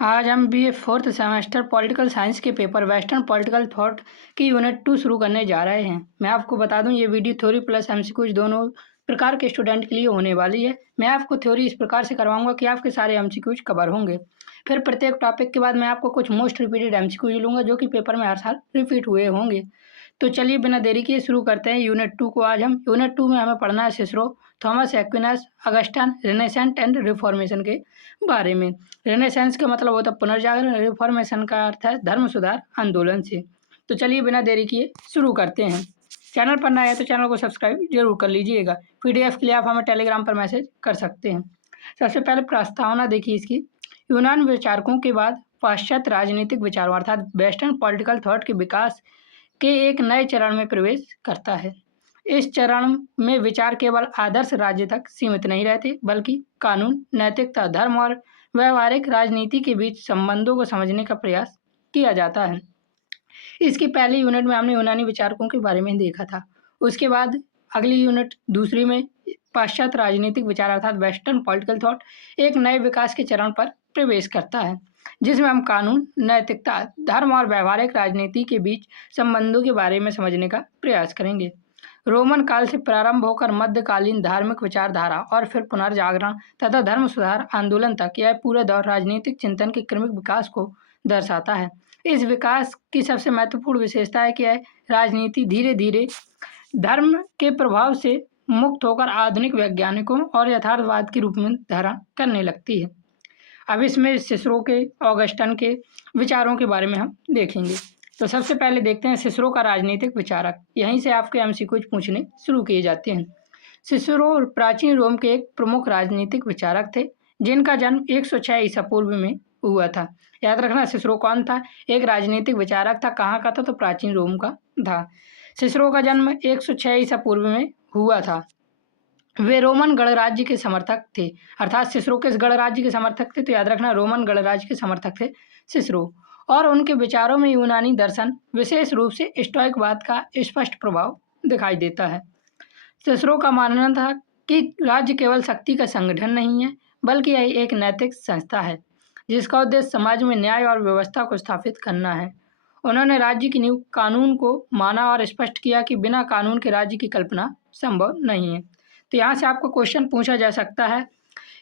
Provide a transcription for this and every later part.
आज हम BA fourth semester political science के पेपर वेस्टर्न पॉलिटिकल थॉट की यूनिट 2 शुरू करने जा रहे हैं। मैं आपको बता दूं, ये वीडियो थ्योरी प्लस एमसीक्यूज दोनों प्रकार के स्टूडेंट के लिए होने वाली है। मैं आपको थ्योरी इस प्रकार से करवाऊंगा कि आपके सारे एमसीक्यूज कवर होंगे। फिर प्रत्येक टॉपिक के बाद मैं आपको कुछ मोस्ट रिपीटेड एमसीक्यूज लूँगा जो कि पेपर में हर साल रिपीट हुए होंगे। तो चलिए बिना देरी किए शुरू करते हैं यूनिट 2 को। आज हम यूनिट 2 में हमें पढ़ना है Cicero, Thomas Aquinas, Augustine, renaissance and reformation के बारे में। रेनेसेंस का मतलब होता है पुनर्जागरण, रिफॉर्मेशन का अर्थ है धर्म सुधार आंदोलन से। तो चलिए बिना देरी किए शुरू करते हैं। चैनल पर नया है तो चैनल को सब्सक्राइब जरूर कर लीजिएगा। पीडीएफ के लिए आप हमें टेलीग्राम पर मैसेज कर सकते हैं। सबसे पहले प्रस्तावना देखिए इसकी। यूनान विचारकों के बाद पाश्चात्य राजनीतिक विचारों अर्थात वेस्टर्न पॉलिटिकल थॉट के विकास के एक नए चरण में प्रवेश करता है। इस चरण में विचार केवल आदर्श राज्य तक सीमित नहीं रहते, बल्कि कानून, नैतिकता, धर्म और व्यवहारिक राजनीति के बीच संबंधों को समझने का प्रयास किया जाता है। इसकी पहली यूनिट में हमने यूनानी विचारकों के बारे में देखा था। उसके बाद अगली यूनिट दूसरी में पाश्चात्य राजनीतिक विचार अर्थात वेस्टर्न पॉलिटिकल थॉट एक नए विकास के चरण पर प्रवेश करता है, जिसमें हम कानून, नैतिकता, धर्म और व्यवहारिक राजनीति के बीच संबंधों के बारे में समझने का प्रयास करेंगे। रोमन काल से प्रारंभ होकर मध्यकालीन धार्मिक विचारधारा और फिर पुनर्जागरण तथा धर्म सुधार आंदोलन तक यह पूरा दौर राजनीतिक चिंतन के क्रमिक विकास को दर्शाता है। इस विकास की सबसे महत्वपूर्ण विशेषता है कि यह राजनीति धीरे धीरे धर्म के प्रभाव से मुक्त होकर आधुनिक वैज्ञानिकों और यथार्थवाद के रूप में धारण करने लगती है। अब इसमें सिसरो के, ऑगस्टन के विचारों के बारे में हम देखेंगे। तो सबसे पहले देखते हैं सिसरो का राजनीतिक विचारक। यहीं से आपके एमसीक्यूज पूछने शुरू किए जाते हैं। सिसरो प्राचीन रोम के एक प्रमुख राजनीतिक विचारक थे, जिनका जन्म 106 ईसा पूर्व में हुआ था। याद रखना, सिसरो कौन था? एक राजनीतिक विचारक था। कहाँ का था? तो प्राचीन रोम का था। सिसरो का जन्म 106 ईसा पूर्व में हुआ था। वे रोमन गणराज्य के समर्थक थे। अर्थात सिसरो किस गणराज्य के समर्थक थे? तो याद रखना, रोमन गणराज्य के समर्थक थे सिसरो। और उनके विचारों में यूनानी दर्शन, विशेष रूप से स्टोइकवाद का स्पष्ट प्रभाव दिखाई देता है। सिसरो का मानना था कि राज्य केवल शक्ति का संगठन नहीं है, बल्कि यह एक नैतिक संस्था है जिसका उद्देश्य समाज में न्याय और व्यवस्था को स्थापित करना है। उन्होंने राज्य की नींव कानून को माना और स्पष्ट किया कि बिना कानून के राज्य की कल्पना संभव नहीं है। तो यहाँ से आपको क्वेश्चन पूछा जा सकता है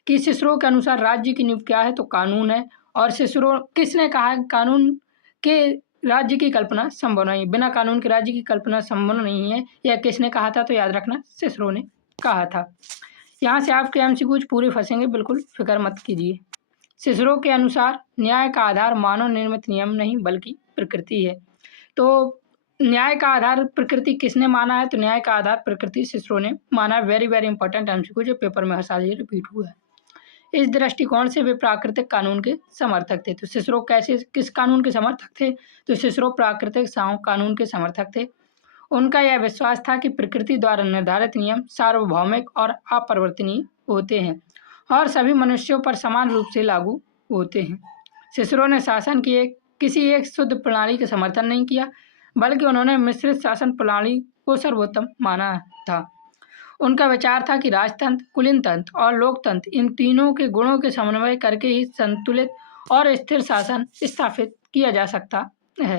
कि सिसरो के अनुसार राज्य की नींव क्या है? तो कानून है। और सिसरो किसने कहा कानून के राज्य की कल्पना संभव नहीं, बिना कानून के राज्य की कल्पना संभव नहीं है? यह किसने कहा था? तो याद रखना, सिसरो ने कहा था। यहाँ से आपके एमसीक्यूज पूरे फंसेंगे, बिल्कुल फिक्र मत कीजिए। सिसरो के अनुसार न्याय का आधार मानव निर्मित नियम नहीं बल्कि प्रकृति है। तो न्याय का आधार प्रकृति किसने माना है? तो न्याय का आधार प्रकृति सिसरो ने माना है। वेरी वेरी इंपॉर्टेंट एमसीक्यू जो पेपर में हर साल ये रिपीट हुआ है। इस दृष्टिकोण से वे प्राकृतिक कानून के समर्थक थे। तो सिसरो किस कानून के समर्थक थे? तो सिसरो प्राकृतिक कानून के समर्थक थे। उनका यह विश्वास था कि प्रकृति द्वारा निर्धारित नियम सार्वभौमिक और अपरिवर्तनीय होते हैं और सभी मनुष्यों पर समान रूप से लागू होते हैं। सिसरो ने शासन की किसी एक शुद्ध प्रणाली का समर्थन नहीं किया, बल्कि उन्होंने मिश्रित शासन प्रणाली को सर्वोत्तम माना था। उनका विचार था कि राजतंत्र, कुलीन तंत्र और लोकतंत्र, इन तीनों के गुणों के समन्वय करके ही संतुलित और स्थिर शासन स्थापित किया जा सकता है।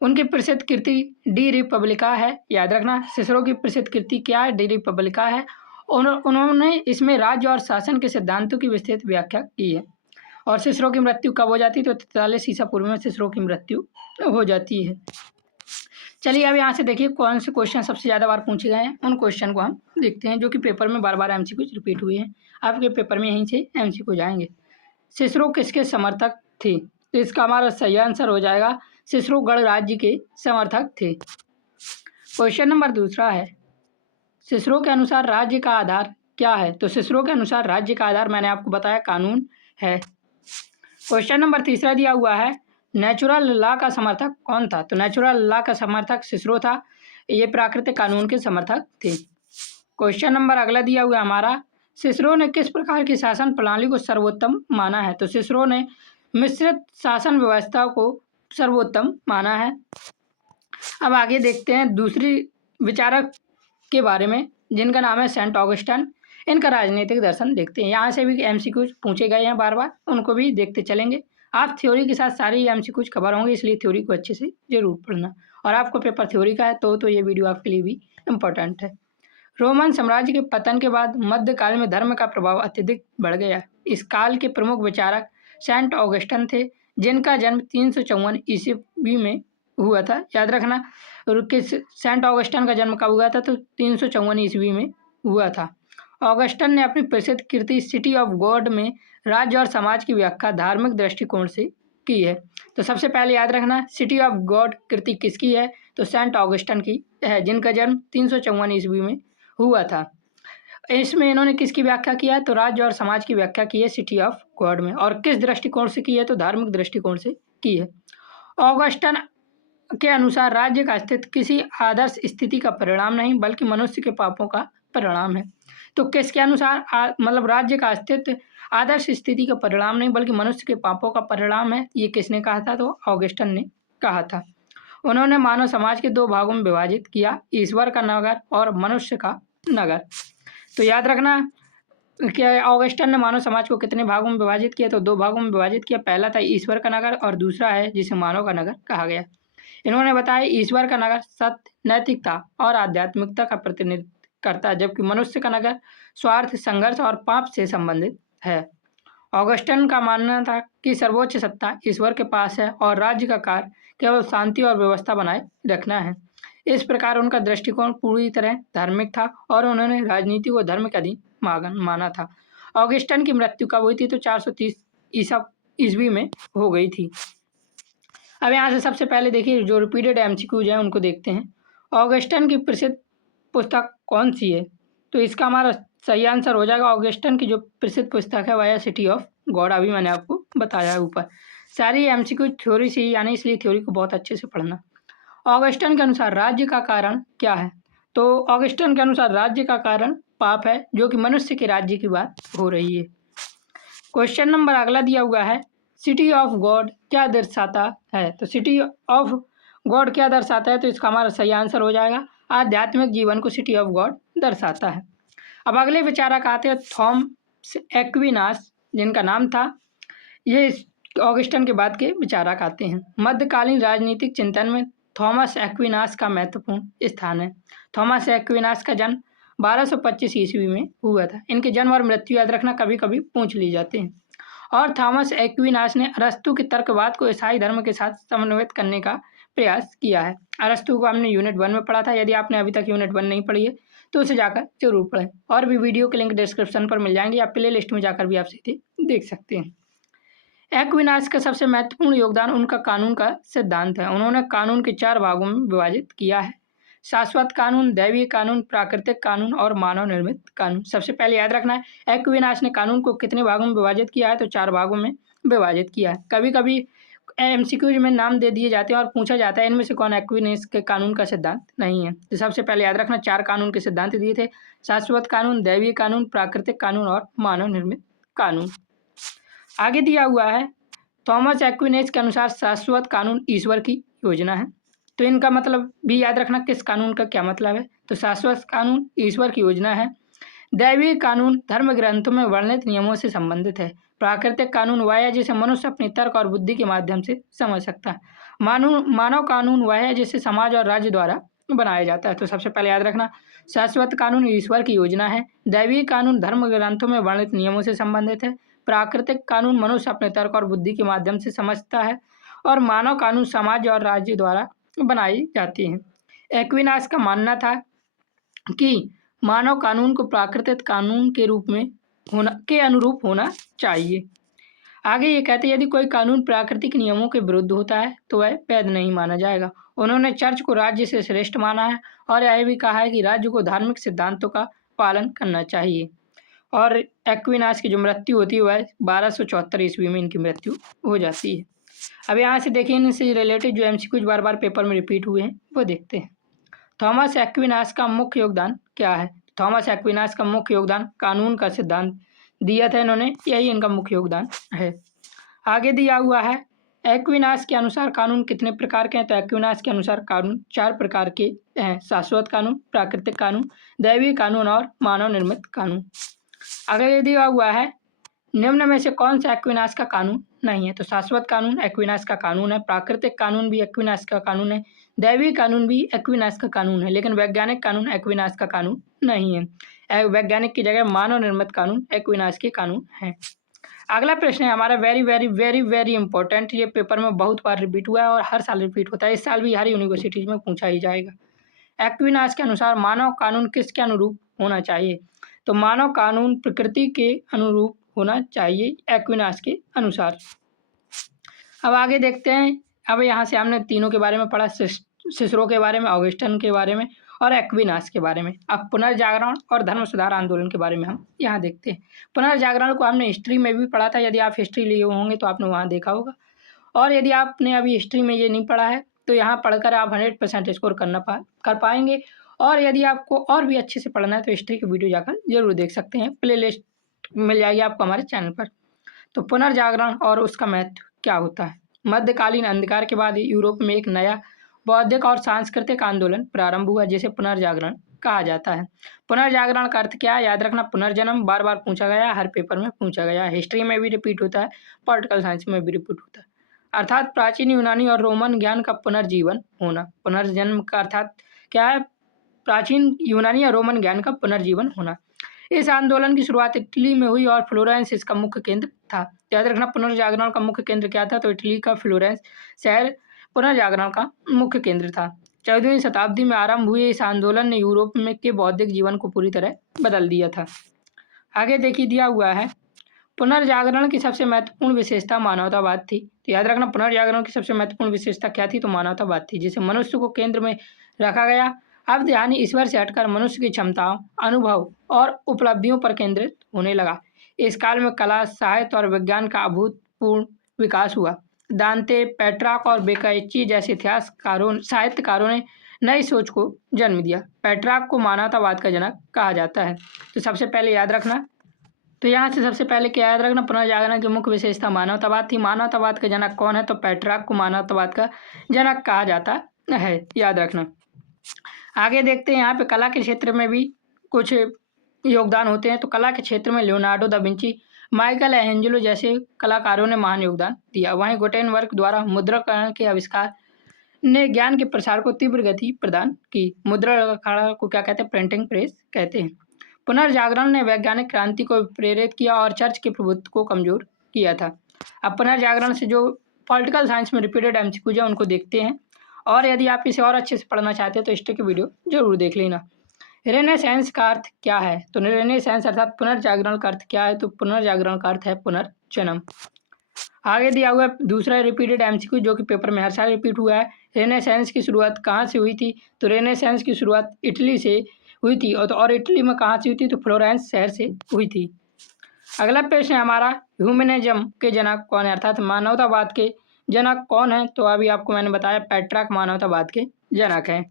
उनकी प्रसिद्ध कृति डी रिपब्लिका है। याद रखना, सिसरो की प्रसिद्ध कृति क्या है? डी रिपब्लिका है। उन्होंने इसमें राज्य और शासन के सिद्धांतों की विस्तृत व्याख्या की है। और सिसरो की मृत्यु कब हो जाती है? तो 43 ईसा पूर्व में सिसरो की मृत्यु हो जाती है। चलिए अब यहाँ से देखिए कौन से क्वेश्चन सबसे ज़्यादा बार पूछे गए हैं, उन क्वेश्चन को हम देखते हैं जो कि पेपर में बार बार एमसीक्यू रिपीट हुए हैं। आपके पेपर में यहीं से एमसीक्यू जाएंगे। सिसरो किसके समर्थक थे? तो इसका हमारा सही आंसर हो जाएगा सिसरो गणराज्य के समर्थक थे। क्वेश्चन नंबर दूसरा है, सिसरो के अनुसार राज्य का आधार क्या है? तो सिसरो के अनुसार राज्य का आधार मैंने आपको बताया कानून है। क्वेश्चन नंबर तीसरा दिया हुआ है, नेचुरल लॉ का समर्थक कौन था? तो नेचुरल लॉ का समर्थक सिसरो था। ये प्राकृतिक कानून के समर्थक थे। क्वेश्चन नंबर अगला दिया हुआ हमारा, सिसरो ने किस प्रकार की शासन प्रणाली को सर्वोत्तम माना है? तो सिसरो ने मिश्रित शासन व्यवस्था को सर्वोत्तम माना है। अब आगे देखते हैं दूसरी विचारक के बारे में, जिनका नाम है सेंट ऑगस्टाइन। इनका राजनीतिक दर्शन देखते हैं। यहाँ से भी एमसीक्यूज पूछे गए हैं बार बार, उनको भी देखते चलेंगे। आप थ्योरी के साथ सारी एमसीक्यूज कवर होंगे, इसलिए थ्योरी को अच्छे से जरूर पढ़ना। और आपको पेपर थ्योरी का है तो ये वीडियो आपके लिए भी इम्पोर्टेंट है। रोमन साम्राज्य के पतन के बाद मध्यकाल में धर्म का प्रभाव अत्यधिक बढ़ गया। इस काल के प्रमुख विचारक सेंट ऑगस्टन थे, जिनका जन्म 354 ईस्वी में हुआ था। याद रखना कि सेंट ऑगस्टन का जन्म कब हुआ था, तो 354 ईस्वी में हुआ था। ऑगस्टन ने अपनी प्रसिद्ध कृति सिटी ऑफ गॉड में राज्य और समाज की व्याख्या धार्मिक दृष्टिकोण से की है। तो सबसे पहले याद रखना सिटी ऑफ गॉड कृति किसकी है, तो सेंट ऑगस्टन की है, जिनका जन्म 354 ईस्वी में हुआ था। इसमें इन्होंने किसकी व्याख्या किया है, तो राज्य और समाज की व्याख्या की है सिटी ऑफ गॉड में। और किस दृष्टिकोण से की है, तो धार्मिक दृष्टिकोण से की है। ऑगस्टन के अनुसार राज्य का अस्तित्व किसी आदर्श स्थिति का परिणाम नहीं, बल्कि मनुष्य के पापों का परिणाम है। तो किसके अनुसार मतलब राज्य का अस्तित्व आदर्श स्थिति का परिणाम नहीं, बल्कि मनुष्य के पापों का परिणाम है। ये किसने कहा था, तो ऑगस्टन ने कहा था। उन्होंने मानव समाज के दो भागों में विभाजित किया, ईश्वर का नगर और मनुष्य का नगर। तो याद रखना कि ऑगस्टन ने मानव समाज को कितने भागों में विभाजित किया, तो दो भागों में विभाजित किया। पहला था ईश्वर का नगर और दूसरा है जिसे मानव का नगर कहा गया। इन्होंने बताया ईश्वर का नगर सत्य, नैतिकता और आध्यात्मिकता का प्रतिनिधित्व करता है, जबकि मनुष्य का नगर स्वार्थ, संघर्ष और पाप से संबंधित है। ऑगस्टन का मानना था कि सर्वोच्च सत्ता ईश्वर के पास है और राज्य का कार्य केवल शांति और व्यवस्था बनाए रखना है। इस प्रकार उनका दृष्टिकोण पूरी तरह धार्मिक था और उन्होंने राजनीति को धर्म के अधीन माना था। ऑगस्टन की मृत्यु कब हुई थी, तो 430 ईस्वी में हो गई थी। अब यहाँ से सबसे पहले देखिए जो रिपीटेड एमसीक्यूज हैं उनको देखते हैं। ऑगस्टन की प्रसिद्ध पुस्तक कौन सी है, तो इसका हमारा सही आंसर हो जाएगा ऑगस्टन की जो प्रसिद्ध पुस्तक है वह है सिटी ऑफ गॉड। अभी मैंने आपको बताया है ऊपर। सारी एमसीक्यू थ्योरी से ही आने, इसलिए थ्योरी को बहुत अच्छे से पढ़ना। ऑगस्टन के अनुसार राज्य का कारण क्या है, तो ऑगस्टन के अनुसार राज्य का कारण पाप है, जो कि मनुष्य के राज्य की बात हो रही है। क्वेश्चन नंबर अगला दिया हुआ है, सिटी ऑफ गॉड क्या दर्शाता है, तो सिटी ऑफ गॉड क्या दर्शाता है, तो इसका हमारा सही आंसर हो जाएगा आध्यात्मिक जीवन को सिटी ऑफ गॉड दर्शाता है। अब अगले विचारक आते हैं थॉमस एक्विनास, जिनका नाम था, ये ऑगस्टन के बाद के विचारक आते हैं। मध्यकालीन राजनीतिक चिंतन में थॉमस एक्विनास का महत्वपूर्ण स्थान है। थॉमस एक्विनास का जन्म 1225 ईस्वी में हुआ था। इनके जन्म और मृत्यु याद रखना कभी कभी पूछ ली जाते हैं। और थॉमस एक्विनास ने अरस्तु के तर्कवाद को ईसाई धर्म के साथ समन्वित करने का प्रयास किया है। अरस्तु को हमने यूनिट 1 में पढ़ा था। यदि आपने अभी तक यूनिट 1 नहीं पढ़ी है तो उसे जाकर जरूर पढ़ें। और भी वीडियो के लिंक डिस्क्रिप्शन पर मिल जाएंगे, या प्ले लिस्ट में जाकर भी आप सीधे देख सकते हैं। एक्विनास का सबसे महत्वपूर्ण योगदान उनका कानून का सिद्धांत है। उन्होंने कानून के 4 भागों में विभाजित किया है, शाश्वत कानून, दैवीय कानून, प्राकृतिक कानून और मानव निर्मित कानून। सबसे पहले याद रखना है एक्विनास ने कानून को कितने भागों में विभाजित किया है, तो 4 भागों में विभाजित किया है। कभी कभी एमसीक्यूज में नाम दे दिए जाते हैं और पूछा जाता है इनमें से कौन एक्विनास के कानून का सिद्धांत नहीं है। तो सबसे पहले याद रखना 4 कानून के सिद्धांत दिए थे, शाश्वत कानून, दैवीय कानून, प्राकृतिक कानून और मानव निर्मित कानून। आगे दिया हुआ है थॉमस एक्विनास के अनुसार शाश्वत कानून ईश्वर की योजना है। तो इनका मतलब भी याद रखना किस कानून का क्या मतलब है, तो शाश्वत कानून ईश्वर की योजना है। दैवीय कानून धर्म ग्रंथों में वर्णित नियमों से संबंधित है। प्राकृतिक कानून वह है जिसे मनुष्य अपने तर्क और बुद्धि के माध्यम से समझ सकता है। मानव कानून वह है जिसे समाज और राज्य द्वारा बनाया जाता है। तो सबसे पहले याद रखना शाश्वत कानून ईश्वर की योजना है, दैवीय कानून धर्म ग्रंथों में वर्णित नियमों से संबंधित है, प्राकृतिक कानून मनुष्य अपने तर्क और बुद्धि के माध्यम से समझता है, और मानव कानून समाज और राज्य द्वारा बनाई जाती हैं। एक्विनास का मानना था कि मानव कानून को प्राकृतिक कानून के रूप में के अनुरूप होना चाहिए। आगे ये कहते हैं यदि कोई कानून प्राकृतिक नियमों के विरुद्ध होता है तो वह वैध नहीं माना जाएगा। उन्होंने चर्च को राज्य से श्रेष्ठ माना है और यह भी कहा है कि राज्य को धार्मिक सिद्धांतों का पालन करना चाहिए। और एक्विनास की जो मृत्यु होती है वह 1274 ईस्वी में इनकी मृत्यु हो जाती है। अब यहाँ से देखिए इनसे रिलेटेड जो एमसीक्यूज बार बार पेपर में रिपीट हुए हैं वो देखते हैं। थॉमस एक्विनास का मुख्य योगदान क्या है, थॉमस एक्विनास का मुख्य योगदान कानून का सिद्धांत दिया था इन्होंने, यही इनका मुख्य योगदान है। आगे दिया हुआ है एक्विनास के अनुसार कानून कितने प्रकार के हैं, तो एक्विनास के अनुसार कानून 4 प्रकार के हैं, शाश्वत कानून, प्राकृतिक कानून, दैवीय कानून और मानव निर्मित कानून। आगे दिया हुआ है निम्न में से कौन सा एक्विनास का कानून नहीं है? तो शाश्वत कानून एक्विनास का कानून है, प्राकृतिक कानून भी एक्विनास का कानून है, दैवीय कानून भी एक्विनास का कानून है, लेकिन वैज्ञानिक कानून एक्विनास का कानून नहीं है। वैज्ञानिक की जगह मानव निर्मित कानून एक्विनास के कानून हैं। अगला प्रश्न है हमारा very very very very important, ये पेपर में बहुत बार रिपीट हुआ है और हर साल रिपीट होता है, इस साल भी हर यूनिवर्सिटीज में पूछा ही जाएगा। एक्विनास के अनुसार मानव कानून किसके अनुरूप होना चाहिए? तो मानव कानून प्रकृति के अनुरूप होना चाहिए एक्विनास के अनुसार। अब आगे देखते हैं। अब यहाँ से हमने तीनों के बारे में पढ़ा, सिसरो के बारे में, ऑगस्टिन के बारे में और एक्विनास के बारे में। अब पुनर्जागरण और धर्म सुधार आंदोलन के बारे में हम यहाँ देखते हैं। पुनर्जागरण को हमने हिस्ट्री में भी पढ़ा था, यदि आप हिस्ट्री लिए होंगे तो आपने वहाँ देखा होगा, और यदि आपने अभी हिस्ट्री में ये नहीं पढ़ा है तो यहाँ पढ़कर आप 100% स्कोर कर पाएंगे। और यदि आपको और भी अच्छे से पढ़ना है तो हिस्ट्री की वीडियो जाकर जरूर देख सकते हैं, प्लेलिस्ट मिल जाएगी आपको हमारे चैनल पर। तो पुनर्जागरण और उसका महत्व क्या होता है? मध्यकालीन अंधकार के बाद यूरोप में एक नया बौद्धिक और सांस्कृतिक आंदोलन प्रारंभ हुआ जिसे पुनर्जागरण कहा जाता है। पुनर्जागरण का अर्थ क्या है? याद रखना, पुनर्जन्म बार बार पूछा गया, हर पेपर में पूछा गया, हिस्ट्री में भी रिपीट होता है, पॉलिटिकल साइंस में भी रिपीट होता है। अर्थात प्राचीन यूनानी और रोमन ज्ञान का पुनर्जीवन होना। पुनर्जन्म का अर्थात क्या है? प्राचीन यूनानी और रोमन ज्ञान का पुनर्जीवन होना। इस आंदोलन की शुरुआत इटली में हुई और फ्लोरेंस इसका मुख्य केंद्र था। याद रखना, पुनर्जागरण का मुख्य केंद्र क्या था? तो इटली का फ्लोरेंस शहर पुनर्जागरण का मुख्य केंद्र था। 14वीं शताब्दी में आरंभ हुए इस आंदोलन ने यूरोप में के बौद्धिक जीवन को पूरी तरह बदल दिया था। आगे देखिए दिया हुआ है, पुनर्जागरण की सबसे महत्वपूर्ण विशेषता मानवतावाद थी। तो याद रखना, पुनर्जागरण की सबसे महत्वपूर्ण विशेषता क्या थी? तो मानवतावाद थी, जिसे मनुष्य को केंद्र में रखा गया। अब ध्यान ईश्वर से हटकर मनुष्य की क्षमताओं, अनुभव और उपलब्धियों पर केंद्रित होने लगा। इस काल में कला, साहित्य और विज्ञान का अभूतपूर्व विकास हुआ। दांते, पेट्राक और बेकाइची जैसे इतिहासकारों, साहित्यकारों ने नई सोच को जन्म दिया। पेट्राक को मानवतावाद का जनक कहा जाता है। तो सबसे पहले याद रखना, तो यहाँ से सबसे पहले क्या याद रखना, पुनर्जागरण की मुख्य विशेषता मानवतावाद थी। मानवतावाद का जनक कौन है? तो पेट्राक को मानवतावाद का जनक कहा जाता है, याद रखना। आगे देखते हैं, यहाँ पे कला के क्षेत्र में भी कुछ योगदान होते हैं। तो कला के क्षेत्र में Leonardo da Vinci, Michael Angelo जैसे कलाकारों ने महान योगदान दिया। वहीं गुटेनबर्ग द्वारा मुद्रणकरण के आविष्कार ने ज्ञान के प्रसार को तीव्र गति प्रदान की। मुद्रणकरण को क्या कहते हैं? प्रिंटिंग प्रेस कहते हैं। पुनर्जागरण ने वैज्ञानिक क्रांति को प्रेरित किया और चर्च के प्रभुत्व को कमजोर किया था। अब पुनर्जागरण से जो पॉलिटिकल साइंस में रिपीटेड एमसीक्यूज है उनको देखते हैं, और यदि आप इसे और अच्छे से पढ़ना चाहते हैं तो हिस्ट्री की वीडियो जरूर देख लेना। रेनेसांस का अर्थ क्या है? तो रेनेसांस अर्थात पुनर्जागरण का अर्थ क्या है? तो पुनर्जागरण का अर्थ है पुनर्जन्म। आगे दिया हुआ दूसरा रिपीटेड एमसीक्यू जो कि पेपर में हर साल रिपीट हुआ है, रेनेसांस की शुरुआत कहाँ से हुई थी? तो रेनेसांस की शुरुआत इटली से हुई थी, और इटली में कहाँ से हुई थी? तो फ्लोरेंस शहर से हुई थी। अगला प्रश्न है हमारा, ह्यूमनिज्म के जनक कौन है? अर्थात मानवतावाद के जनक कौन है? तो अभी आपको मैंने बताया, पेट्राक मानवतावाद के जनक हैं।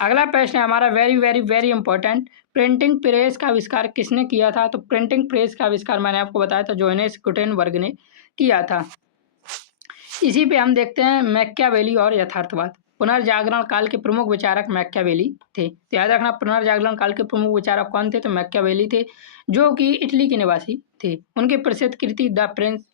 अगला प्रश्न है हमारा very very very important, printing press का आविष्कार किसने किया था? तो प्रिंटिंग प्रेस का आविष्कार मैंने आपको बताया था, जोहानेस गुटेनबर्ग ने किया था। इसी पे हम देखते हैं मैकियावेली और यथार्थवाद। पुनर्जागरण काल के प्रमुख विचारक मैकियावेली थे। तो याद रखना, पुनर्जागरण काल के प्रमुख विचारक कौन थे? तो मैकियावेली थे, जो कि इटली के निवासी थे। उनकी प्रसिद्ध कृति द प्रिंस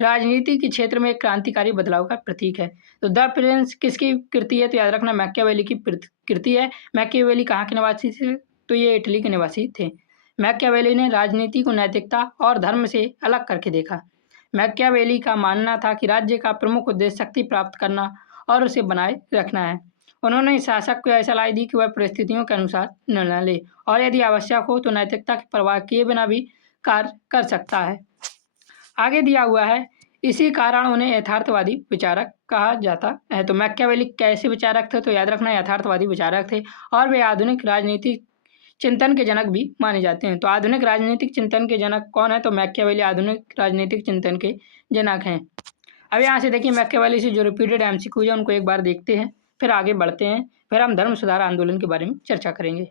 राजनीति के क्षेत्र में एक क्रांतिकारी बदलाव का प्रतीक है। तो द प्रिंस किसकी कृति है? तो याद रखना, मैकियावेली की कृति है। मैकियावेली कहाँ के निवासी थे? तो ये इटली के निवासी थे। मैकियावेली ने राजनीति को नैतिकता और धर्म से अलग करके देखा। मैकियावेली का मानना था कि राज्य का प्रमुख उद्देश्य शक्ति प्राप्त करना और उसे बनाए रखना है। उन्होंने शासक को यह सलाह दी कि वह परिस्थितियों के अनुसार निर्णय ले और यदि आवश्यक हो तो नैतिकता की परवाह किए बिना भी कार्य कर सकता है। आगे दिया हुआ है, इसी कारण उन्हें यथार्थवादी विचारक कहा जाता है। तो मैकियावेली कैसे विचारक थे? तो याद रखना, यथार्थवादी विचारक थे और वे आधुनिक राजनीतिक चिंतन के जनक भी माने जाते हैं। तो आधुनिक राजनीतिक चिंतन के जनक कौन है? तो मैकियावेली आधुनिक राजनीतिक चिंतन के जनक हैं। अब यहाँ से देखिए, मैकियावेली से जो रिपीटेड एमसीक्यूज है उनको एक बार देखते हैं, फिर आगे बढ़ते हैं, फिर हम धर्म सुधार आंदोलन के बारे में चर्चा करेंगे।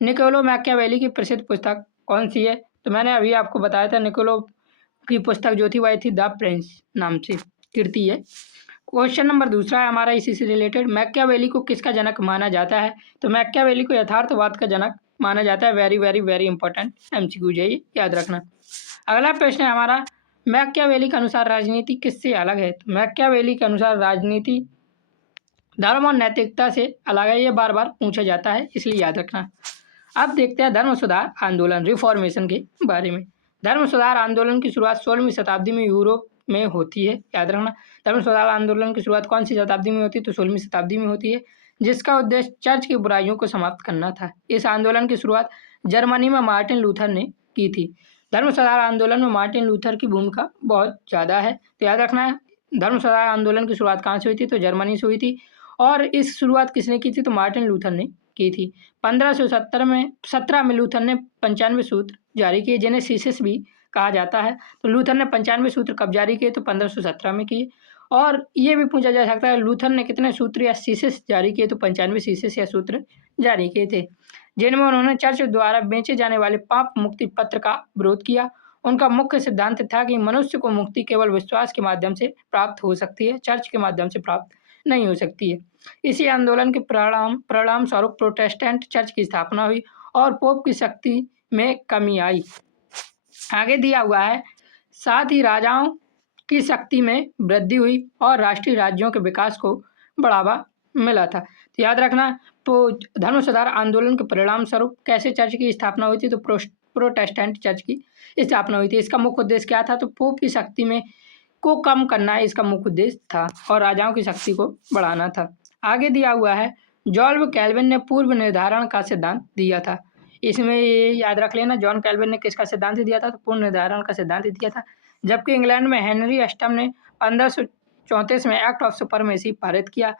निकोलो मैकियावेली की प्रसिद्ध पुस्तक कौन सी है? तो मैंने अभी आपको बताया था, निकोलो की पुस्तक जो थी वह थी द प्रिंस नाम से कृति है। क्वेश्चन नंबर दूसरा है हमारा इसी से रिलेटेड, मैकियावेली को किसका जनक माना जाता है? तो मैकियावेली को यथार्थवाद का जनक माना जाता है। Very very very important MCQs है ये, याद रखना। अगला प्रश्न है हमारा, मैकियावेली के अनुसार राजनीति किससे अलग है? तो मैकियावेली के अनुसार राजनीति धर्म और नैतिकता से अलग है। ये बार बार पूछा जाता है, इसलिए याद रखना। अब देखते हैं धर्म सुधार आंदोलन रिफॉर्मेशन के बारे में। धर्म सुधार आंदोलन की शुरुआत 16वीं शताब्दी में यूरोप में होती है, याद रखना। धर्म सुधार आंदोलन की शुरुआत कौन सी शताब्दी में होती है? तो 16वीं शताब्दी में होती है, जिसका उद्देश्य चर्च की बुराइयों को समाप्त करना था। इस आंदोलन की शुरुआत जर्मनी में मार्टिन लूथर ने की थी। धर्म सुधार आंदोलन में मार्टिन लूथर की भूमिका बहुत ज़्यादा है, तो याद रखना है। धर्म सुधार आंदोलन की शुरुआत कहाँ से हुई थी? तो जर्मनी से हुई थी। और इस शुरुआत किसने की थी? तो मार्टिन लूथर ने की थी। 1517 में लूथर ने 95 सूत्र जारी किए, जिन्हें सीसेस भी कहा जाता है। तो लूथर ने 95 सूत्र कब जारी किए? तो 1517 में किए। और ये भी पूछा जा सकता है लूथर ने कितने सूत्र या सीसेस जारी किए? तो 95 सीसेस या सूत्र जारी किए थे, जिनमें उन्होंने चर्च द्वारा बेचे जाने वाले पाप मुक्ति पत्र का विरोध किया। उनका मुख्य सिद्धांत था कि मनुष्य को मुक्ति केवल विश्वास के माध्यम से प्राप्त हो सकती है, चर्च के माध्यम से प्राप्त नहीं हो सकती है। इसी आंदोलन के परिणाम स्वरूप प्रोटेस्टेंट चर्च की स्थापना हुई और पोप की शक्ति में कमी आई। आगे दिया हुआ है, साथ ही राजाओं की शक्ति में वृद्धि हुई और राष्ट्रीय राज्यों के विकास को बढ़ावा मिला था। तो याद रखना, तो धर्म सुधार आंदोलन के परिणाम स्वरूप कैसे चर्च की स्थापना हुई थी? तो प्रोटेस्टेंट चर्च की स्थापना हुई थी। इसका मुख्य उद्देश्य क्या था? तो पोप की शक्ति में को कम करना इसका मुख्य उद्देश्य था और राजाओं की शक्ति को बढ़ाना था। आगे दिया हुआ है, जॉन कैल्विन ने पूर्व निर्धारण का सिद्धांत दिया था। इसमें ये याद रख लेना, जॉन कैल्विन ने किसका सिद्धांत दिया था? तो पूर्व निर्धारण का सिद्धांत दिया था। जबकि इंग्लैंड में हेनरी अष्टम ने 1534 में एक्ट ऑफ सुपरमेसी पारित किया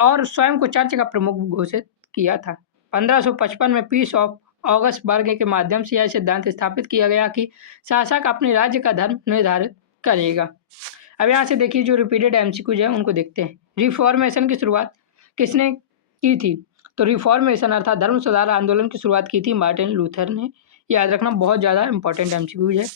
और स्वयं को चर्च का प्रमुख घोषित किया था। 1555 में पीस ऑफ ऑगस्टबर्ग के माध्यम से यह सिद्धांत स्थापित किया गया कि शासक अपने राज्य का धर्म निर्धारित करेगा। अब यहाँ से देखिए जो रिपीटेड एमसीक्यूज है उनको देखते हैं। रिफॉर्मेशन की शुरुआत किसने की थी? तो रिफॉर्मेशन अर्थात धर्म सुधार आंदोलन की शुरुआत की थी मार्टिन लूथर ने। याद रखना, बहुत ज़्यादा इंपॉर्टेंट एमसीक्यूज है।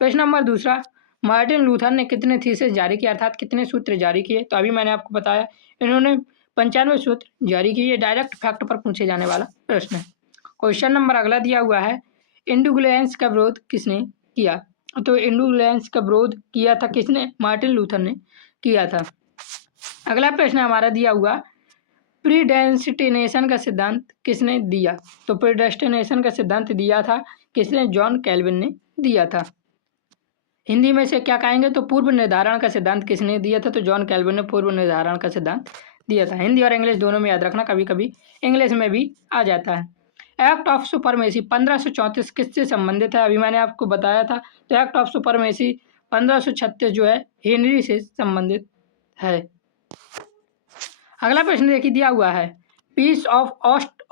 प्रश्न नंबर दूसरा, मार्टिन लूथर ने कितने थीसिस जारी किए अर्थात कितने सूत्र जारी किए? तो अभी मैंने आपको बताया इन्होंने 95 सूत्र जारी किए। डायरेक्ट फैक्ट पर पूछे जाने वाला प्रश्न है। क्वेश्चन नंबर अगला दिया हुआ है, इंडुलेंस का विरोध किसने किया? तो इंडुलेंस का विरोध किया था किसने? मार्टिन लूथर ने किया था। अगला प्रश्न हमारा दिया हुआ, प्रीडेस्टिनेशन का सिद्धांत किसने दिया? तो प्रीडेस्टिनेशन का सिद्धांत दिया था किसने? जॉन कैल्विन ने दिया था। हिंदी में से क्या कहेंगे? तो पूर्व निर्धारण का सिद्धांत किसने दिया था? तो जॉन कैल्विन ने पूर्व निर्धारण का सिद्धांत दिया था। हिंदी और इंग्लिश दोनों में याद रखना, कभी कभी इंग्लिश में भी आ जाता है। एक्ट ऑफ सुपरमेसी 1534 किससे संबंधित है? अभी मैंने आपको बताया था। तो एक्ट ऑफ सुपरमेसी 1536 जो है हेनरी से संबंधित है। अगला प्रश्न देखिए दिया हुआ है, पीस ऑफ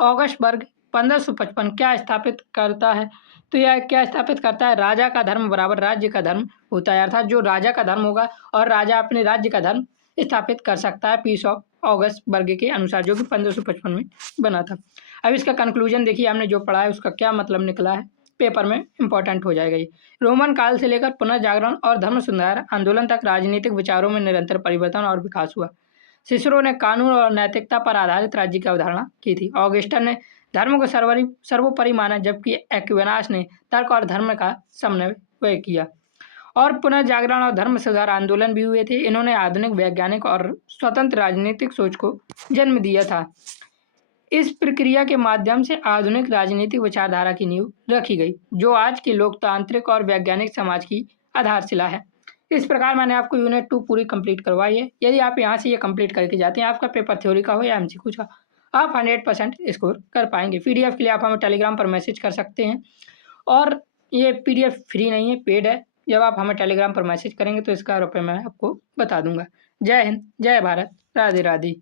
ऑगस्टबर्ग 1555 क्या स्थापित करता है? तो यह क्या स्थापित करता है? राजा का धर्म बराबर राज्य का धर्म होता है, अर्थात जो राजा का धर्म होगा और राजा अपने राज्य का धर्म स्थापित कर सकता है, पीस ऑफ ऑगस्टबर्ग के अनुसार, जो कि 1555 में बना था। अब इसका कंक्लूजन देखिए, हमने जो पढ़ा है उसका क्या मतलब निकला है, पेपर में इंपॉर्टेंट हो जाएगा ये। रोमन काल से लेकर पुनर्जागरण और धर्म सुधार आंदोलन तक राजनीतिक विचारों में निरंतर परिवर्तन और विकास हुआ। सिसरो ने कानून और नैतिकता पर आधारित राज्य की अवधारणा की थी। ऑगस्टन ने धर्म को सर्वोपरि माना, जबकि एक्विनास ने तर्क और धर्म का समन्वय किया। और पुनर्जागरण और धर्म सुधार आंदोलन भी हुए थे। इन्होंने आधुनिक वैज्ञानिक और स्वतंत्र राजनीतिक सोच को जन्म दिया था। इस प्रक्रिया के माध्यम से आधुनिक राजनीतिक विचारधारा की नींव रखी गई, जो आज के लोकतांत्रिक और वैज्ञानिक समाज की आधारशिला है। इस प्रकार मैंने आपको यूनिट 2 पूरी कंप्लीट करवाई है। यदि आप यहाँ से ये कंप्लीट करके जाते हैं, आपका पेपर थ्योरी का हो या एमसीक्यू का, आप 100% स्कोर कर पाएंगे। पीडीएफ के लिए आप हमें टेलीग्राम पर मैसेज कर सकते हैं और ये पीडीएफ फ्री नहीं है, पेड है। जब आप हमें टेलीग्राम पर मैसेज करेंगे तो इसका रुपये मैं आपको बता दूंगा। जय हिंद, जय भारत, राधे राधे।